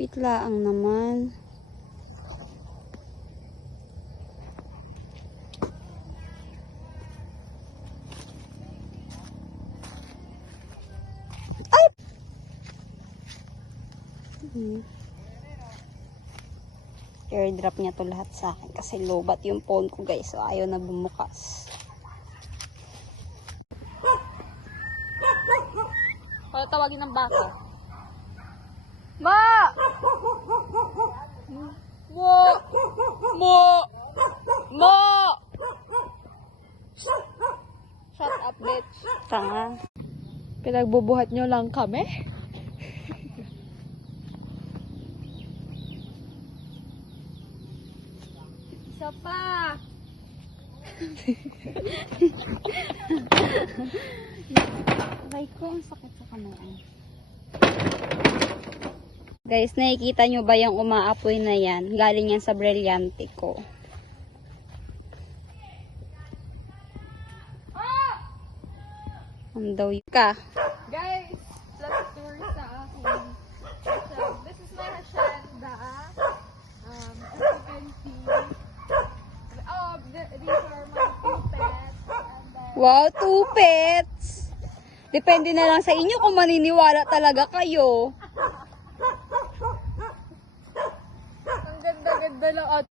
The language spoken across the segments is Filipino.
Wait lang naman. Ay! Airdrop niya to lahat sa akin kasi lobat yung phone ko guys. So ayaw na bumukas. Kaya tawagin ng baka. Ma! Mo! Mo! Mo! Shut up, bitch. Tanga. Pinagbubuhat nyo lang kami? Isa pa! Aray ko, ang sakit sa kamay. Guys, nakikita nyo ba yung umaapoy na yan? Galing yan sa brilyante ko. Ang daw yun ka. Guys, let's tour sa akin. So, this is my hacienda. As you can see, these are my two pets. And then, Wow, 2 pets! Depende na lang sa inyo kung maniniwala talaga kayo. ang ganda-ganda lang.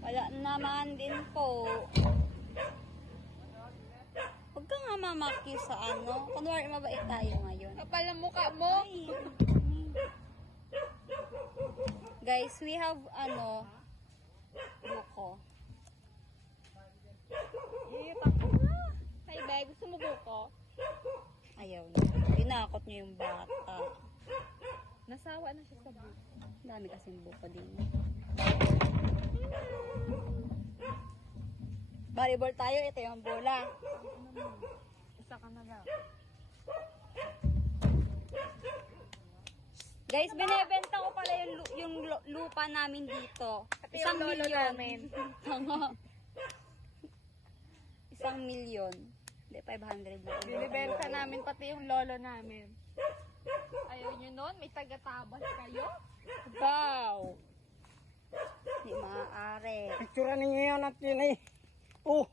Wala naman din po. Huwag ka nga mamaki sa ano. Kunwari mabait tayo ngayon. Kapal ang mukha mo. Ay. Guys, we have ano, buko. Hi, babe. Gusto mo buko? Ayaw na. Tinakot niya yung bata. Nasawa na siya sa buko. Ang dami kasing buko din. Volleyball tayo. Ito yung bola. Isa ka na lang. Guys, binebenta ko pala yung lupa namin dito. Pati yung lolo namin. Tanga. 1,000,000. Hindi, 500 lang. Binibenta namin pati yung lolo namin. Ayaw nyo nun? May taga-tabas kayo? Wow! Hindi maaari. Picture ninyo yan at yun eh. Oh,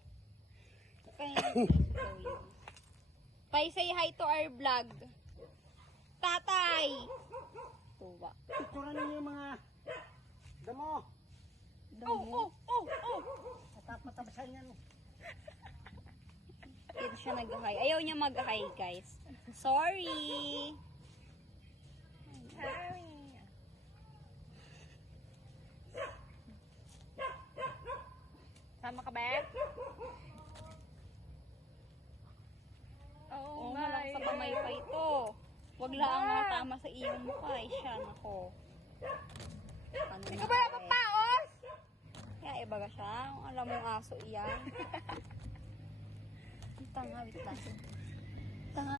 Pai, say hi to our vlog. Tatay! Tuwa. picture ninyo mga damo. Damo. Matabasan yan. Dito siya nag-hi. Ayaw niya mag-hi, guys. Sorry! Sama ka ba? Oh, malaki sa kamay pa ito. Wag lang ang natama sa iyong mukha. Siya, nako. Ano na Ikaw ba yung papaos? Kaya ibaga siya. Alam mong aso iyan. Ang tanga, wait lang.